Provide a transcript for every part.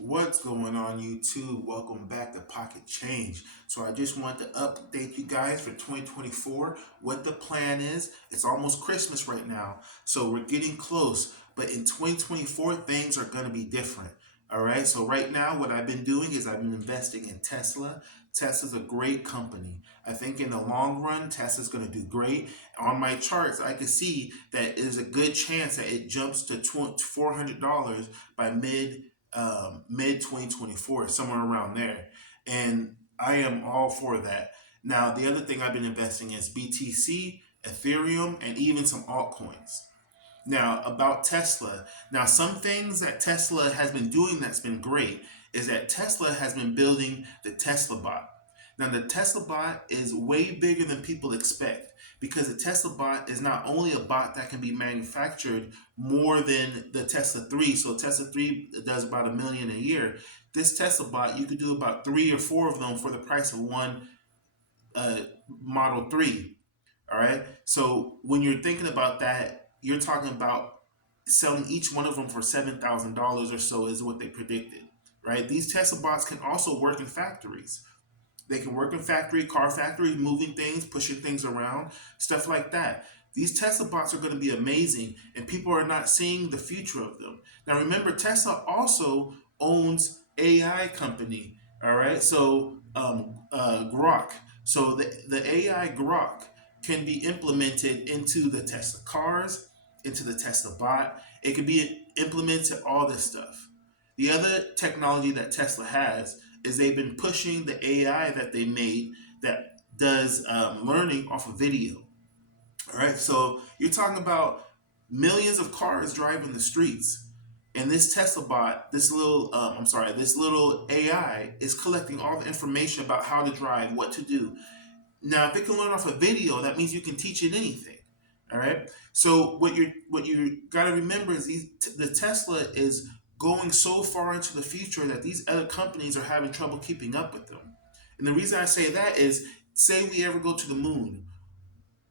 What's going on, YouTube? Welcome back to Pocket Change. So I just want to update you guys for 2024 what the plan is. It's almost Christmas right now, so we're getting close. But in 2024, things are going to be different. All right. So right now, what I've been doing is I've been investing in Tesla. Tesla's a great company. I think in the long run, Tesla's going to do great. On my charts, I can see that there's a good chance that it jumps to $400 by mid 2024, somewhere around there. And I am all for that. Now, the other thing I've been investing is BTC, Ethereum, and even some altcoins. Now, about Tesla. Now, some things that Tesla has been doing that's been great is that Tesla has been building the Tesla bot. Now, the Tesla bot is way bigger than people expect because the Tesla bot is not only a bot that can be manufactured more than the Tesla 3. So, Tesla 3 does about a million a year. This Tesla bot, you could do about three or four of them for the price of one uh, Model 3. All right. So when you're thinking about that, you're talking about selling each one of them for $7,000 or so is what they predicted. Right. These Tesla bots can also work in factories. They can work in car factories, moving things, pushing things around, stuff like that. These Tesla bots are going to be amazing, and people are not seeing the future of them. Now, remember, Tesla also owns AI company. All right, so Grok. So the AI Grok can be implemented into the Tesla cars, into the Tesla bot. It can be implemented all this stuff. The other technology that Tesla has is they've been pushing the AI that they made that does learning off of video. All right, so you're talking about millions of cars driving the streets, and this Tesla bot, this little AI is collecting all the information about how to drive, what to do. Now, if it can learn off a video, that means you can teach it anything. All right. So what you got to remember is the Tesla is going so far into the future that these other companies are having trouble keeping up with them. And the reason I say that is, say we ever go to the moon,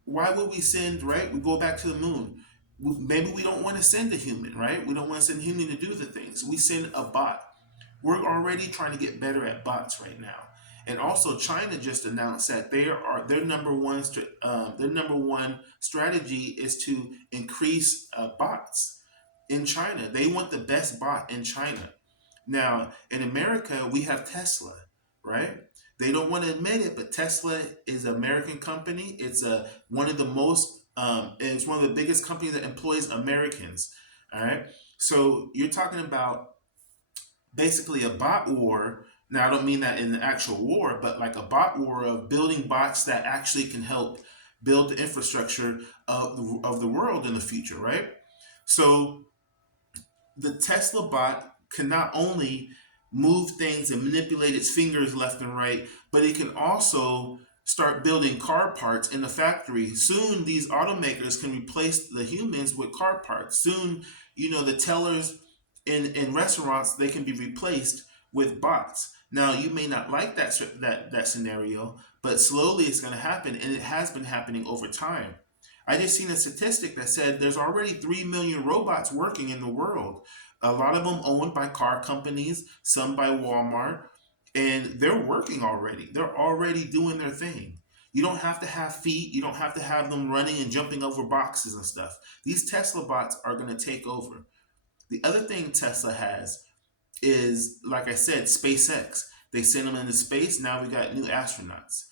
why would we send, right? We go back to the moon. Maybe we don't want to send a human, right? We don't want to send a human to do the things. We send a bot. We're already trying to get better at bots right now. And also, China just announced that their number one strategy is to increase bots in China. They want the best bot in China. Now, in America, we have Tesla, right? They don't want to admit it, but Tesla is an American company. It's one of the most, and it's one of the biggest companies that employs Americans. All right. So you're talking about basically a bot war. Now, I don't mean that in the actual war, but like a bot war of building bots that actually can help build the infrastructure of the world in the future, right? So the Tesla bot can not only move things and manipulate its fingers left and right, but it can also start building car parts in the factory. Soon, these automakers can replace the humans with car parts. Soon, the tellers in restaurants, they can be replaced with bots. Now, you may not like that scenario, but slowly it's going to happen, and it has been happening over time. I just seen a statistic that said there's already 3 million robots working in the world. A lot of them owned by car companies, some by Walmart, and they're working already. They're already doing their thing. You don't have to have feet. You don't have to have them running and jumping over boxes and stuff. These Tesla bots are going to take over. The other thing Tesla has is, like I said, SpaceX. They sent them into space. Now we got new astronauts.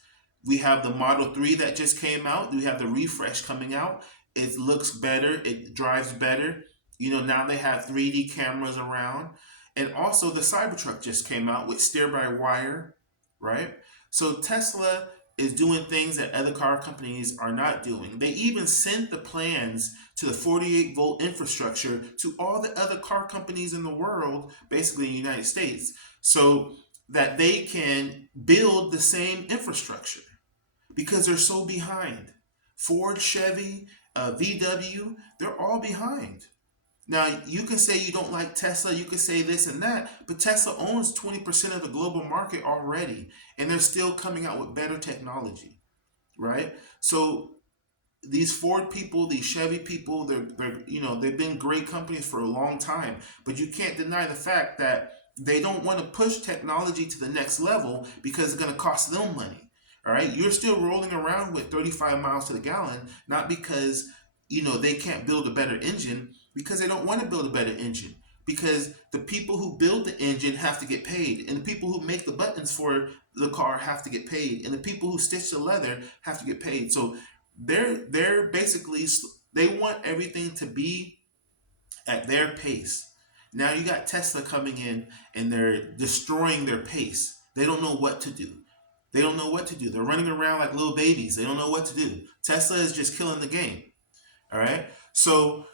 We have the Model 3 that just came out. We have the refresh coming out. It looks better. It drives better. Now they have 3D cameras around. And also the Cybertruck just came out with steer by wire, right? So Tesla is doing things that other car companies are not doing. They even sent the plans to the 48-volt infrastructure to all the other car companies in the world, basically in the United States, so that they can build the same infrastructure because they're so behind. Ford, Chevy, VW, they're all behind. Now, you can say you don't like Tesla, you can say this and that, but Tesla owns 20% of the global market already, and they're still coming out with better technology, right? So these Ford people, these Chevy people, they're they've been great companies for a long time, but you can't deny the fact that they don't want to push technology to the next level because it's going to cost them money. All right, you're still rolling around with 35 miles to the gallon, not because they can't build a better engine, because they don't want to build a better engine, because the people who build the engine have to get paid, and the people who make the buttons for the car have to get paid, and the people who stitch the leather have to get paid. So they're basically, they want everything to be at their pace. Now you got Tesla coming in and they're destroying their pace. They don't know what to do. They don't know what to do. They're running around like little babies. They don't know what to do. Tesla is just killing the game. All right. So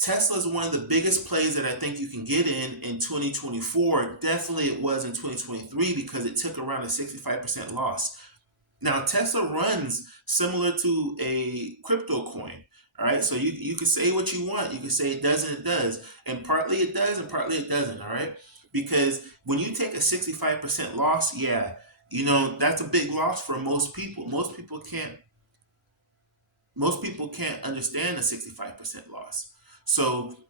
Tesla is one of the biggest plays that I think you can get in 2024. Definitely it was in 2023 because it took around a 65% loss. Now Tesla runs similar to a crypto coin. All right, so you can say what you want. You can say it does and it does, and partly it does and partly it doesn't. All right, because when you take a 65% loss, yeah, that's a big loss for most people. Most people can't understand a 65% loss. So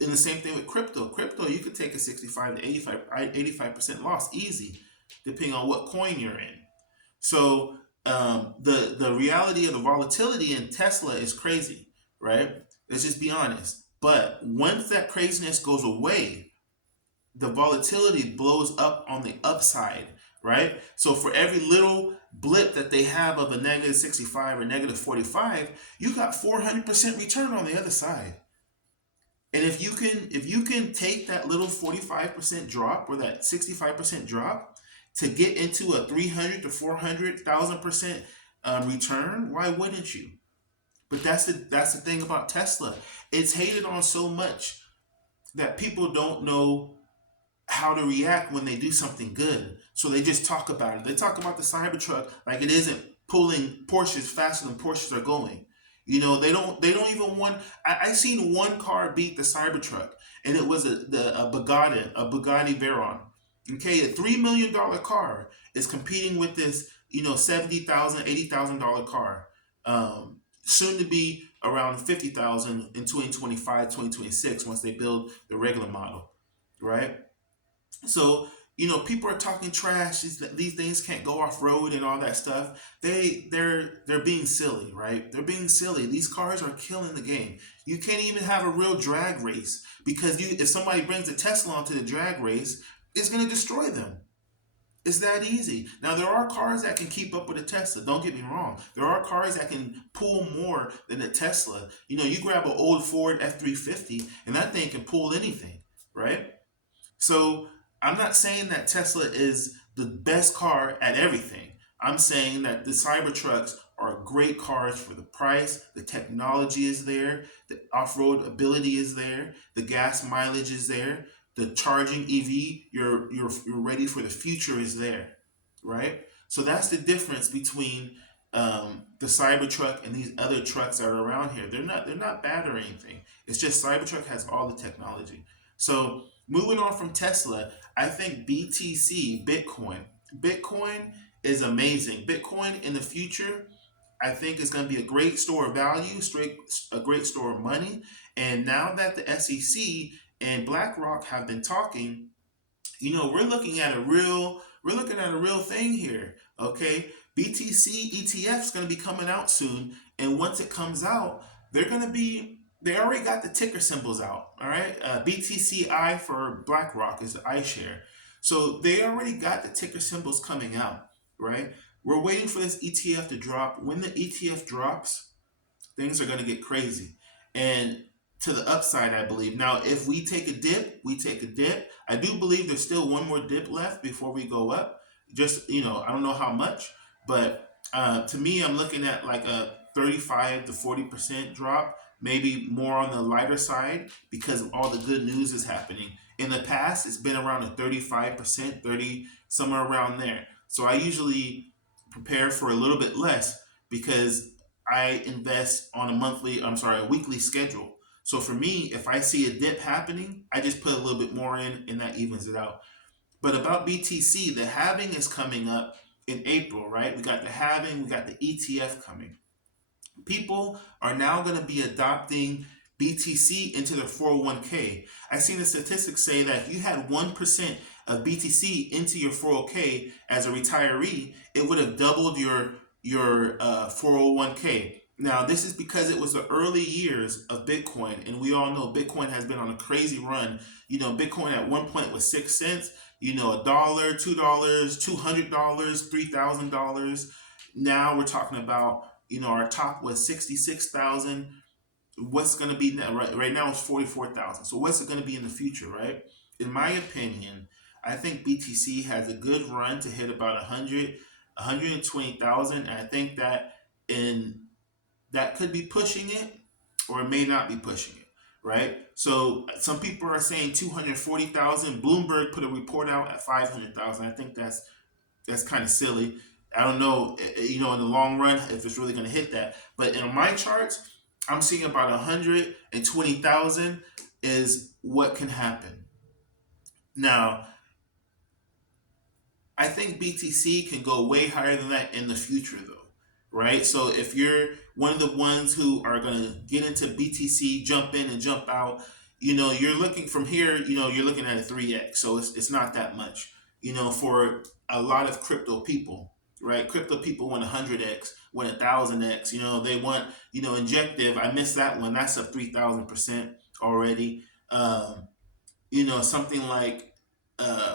in the same thing with crypto, you could take a 65 to 85% loss easy, depending on what coin you're in. So the reality of the volatility in Tesla is crazy, right? Let's just be honest. But once that craziness goes away, the volatility blows up on the upside, right? So for every little blip that they have of a negative 65 or negative 45, you got 400% return on the other side. And if you can take that little 45% drop or that 65% drop to get into a 300 to 400,000% return, why wouldn't you? But that's the thing about Tesla. It's hated on so much that people don't know how to react when they do something good. So they just talk about it. They talk about the Cybertruck like it isn't pulling Porsches faster than Porsches are going. They don't even want. I seen one car beat the Cybertruck, and it was a Bugatti Veyron. Okay, a $3 million car is competing with this, $70,000, $80,000 car. Soon to be around 50,000 in 2025, 2026 once they build the regular model, right? So, people are talking trash. These things can't go off road and all that stuff. They're being silly, right? They're being silly. These cars are killing the game. You can't even have a real drag race because if somebody brings a Tesla onto the drag race, it's going to destroy them. It's that easy. Now there are cars that can keep up with a Tesla. Don't get me wrong. There are cars that can pull more than a Tesla. You grab an old Ford F-350 and that thing can pull anything, right? So I'm not saying that Tesla is the best car at everything. I'm saying that the Cybertrucks are great cars for the price. The technology is there. The off-road ability is there. The gas mileage is there. The charging EV, you're ready for the future is there, right? So that's the difference between the Cybertruck and these other trucks that are around here. They're not bad or anything. It's just Cybertruck has all the technology. So moving on from Tesla, I think BTC, Bitcoin is amazing. Bitcoin in the future, I think is going to be a great store of value, a great store of money. And now that the SEC and BlackRock have been talking, we're looking at a real thing here. Okay, BTC ETF is going to be coming out soon, and once it comes out, they already got the ticker symbols out. All right, BTCI for BlackRock is the iShare, so they already got the ticker symbols coming out. Right, we're waiting for this ETF to drop. When the ETF drops, things are going to get crazy. And to the upside, I believe. Now, if we take a dip, we take a dip. I do believe there's still one more dip left before we go up. Just, I don't know how much, but to me, I'm looking at like a 35 to 40% drop, maybe more on the lighter side because of all the good news is happening. In the past, it's been around a 35%, 30, somewhere around there. So I usually prepare for a little bit less because I invest on a weekly schedule. So for me, if I see a dip happening, I just put a little bit more in and that evens it out. But about BTC, the halving is coming up in April, right? We got the halving, we got the ETF coming. People are now going to be adopting BTC into their 401k. I've seen the statistics say that if you had 1% of BTC into your 401k as a retiree, it would have doubled your 401k. Now, this is because it was the early years of Bitcoin, and we all know Bitcoin has been on a crazy run. Bitcoin at one point was 6 cents. A dollar, $2, $200, $3,000. Now we're talking about our top was 66,000. What's going to be now? Right now it's 44,000. So what's it going to be in the future, right? In my opinion, I think BTC has a good run to hit about 100, 120,000. And I think in that could be pushing it, or it may not be pushing it, right? So some people are saying 240,000. Bloomberg put a report out at 500,000. I think that's kind of silly. I don't know, in the long run, if it's really going to hit that. But in my charts, I'm seeing about 120,000 is what can happen. Now, I think BTC can go way higher than that in the future, though, right? So if you're one of the ones who are going to get into BTC, jump in and jump out, you're looking from here, you're looking at a 3x. So it's not that much, for a lot of crypto people, right? Crypto people want 100x, want 1,000x, they want, injective. I missed that one. That's up 3,000% already. Something like,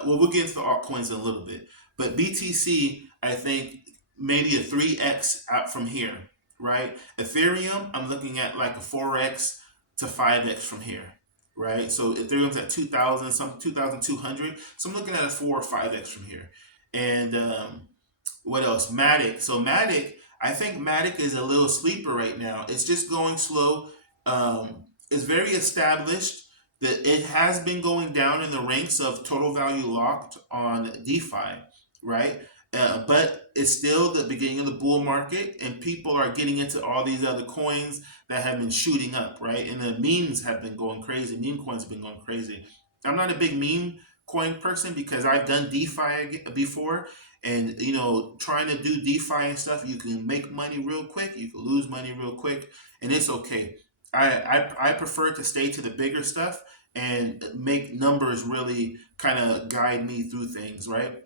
we'll get into the altcoins in a little bit, but BTC, I think maybe a 3x out from here, right? Ethereum, I'm looking at like a 4x to 5x from here, right? So Ethereum's at 2,000, some 2,200. So I'm looking at a 4 or 5x from here. And what else? Matic. So Matic, I think Matic is a little sleeper right now. It's just going slow. It's very established that it has been going down in the ranks of total value locked on DeFi, right? But it's still the beginning of the bull market, and people are getting into all these other coins that have been shooting up, right? And the memes have been going crazy. Meme coins have been going crazy. I'm not a big meme coin person because I've done DeFi before, and trying to do DeFi and stuff, you can make money real quick, you can lose money real quick, and it's okay. I prefer to stay to the bigger stuff and make numbers really kind of guide me through things, right?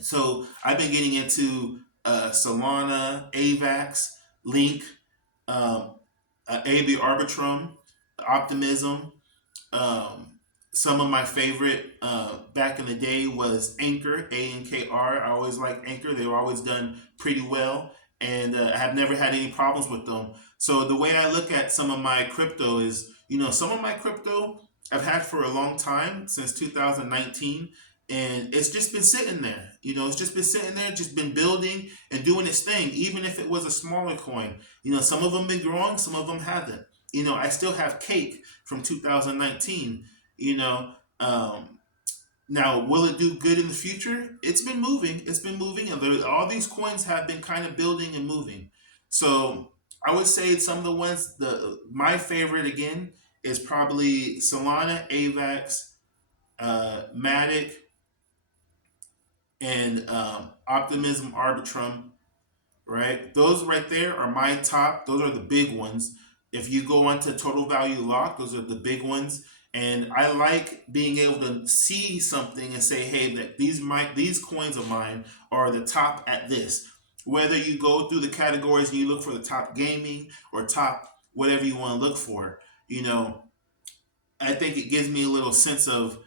So I've been getting into Solana, AVAX, Link, um, AB Arbitrum, Optimism. Um, some of my favorite back in the day was Anchor, ANKR. I always liked Anchor. They were always done pretty well, and I have never had any problems with them. So the way I look at some of my crypto is, some of my crypto I've had for a long time, since 2019, and it's just been sitting there. It's just been sitting there, just been building and doing its thing, even if it was a smaller coin. Some of them been growing, some of them haven't. I still have Cake from 2019. You know, um, Now will it do good in the future? It's been moving. It's been moving, and all these coins have been kind of building and moving. So I would say some of the ones, my favorite again is probably Solana, AVAX, Matic, and Optimism Arbitrum, right? Those right there are my top. Those are the big ones. If you go onto total value lock, those are the big ones. And I like being able to see something and say, hey, that these coins of mine are the top at this. Whether you go through the categories and you look for the top gaming or top whatever you want to look for, you know, I think it gives me a little sense of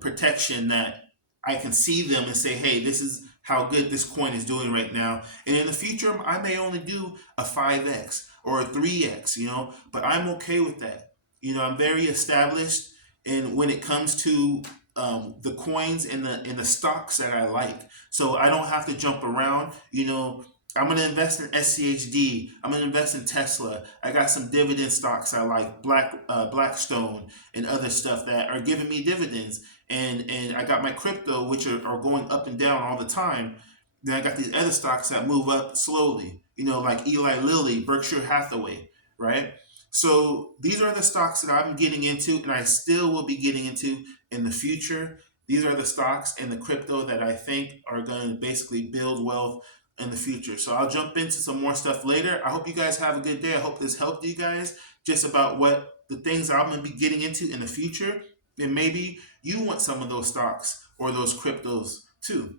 protection that I can see them and say, hey, this is how good this coin is doing right now. And in the future, I may only do a 5x or a 3x, but I'm okay with that. I'm very established in when it comes to the coins and the stocks that I like. So I don't have to jump around. I'm going to invest in SCHD. I'm going to invest in Tesla. I got some dividend stocks I like, Blackstone and other stuff that are giving me dividends. And I got my crypto, which are going up and down all the time. Then I got these other stocks that move up slowly, like Eli Lilly, Berkshire Hathaway, right? So these are the stocks that I'm getting into, and I still will be getting into in the future. These are the stocks and the crypto that I think are going to basically build wealth in the future. So I'll jump into some more stuff later. I hope you guys have a good day. I hope this helped you guys just about what the things I'm going to be getting into in the future. And maybe you want some of those stocks or those cryptos too.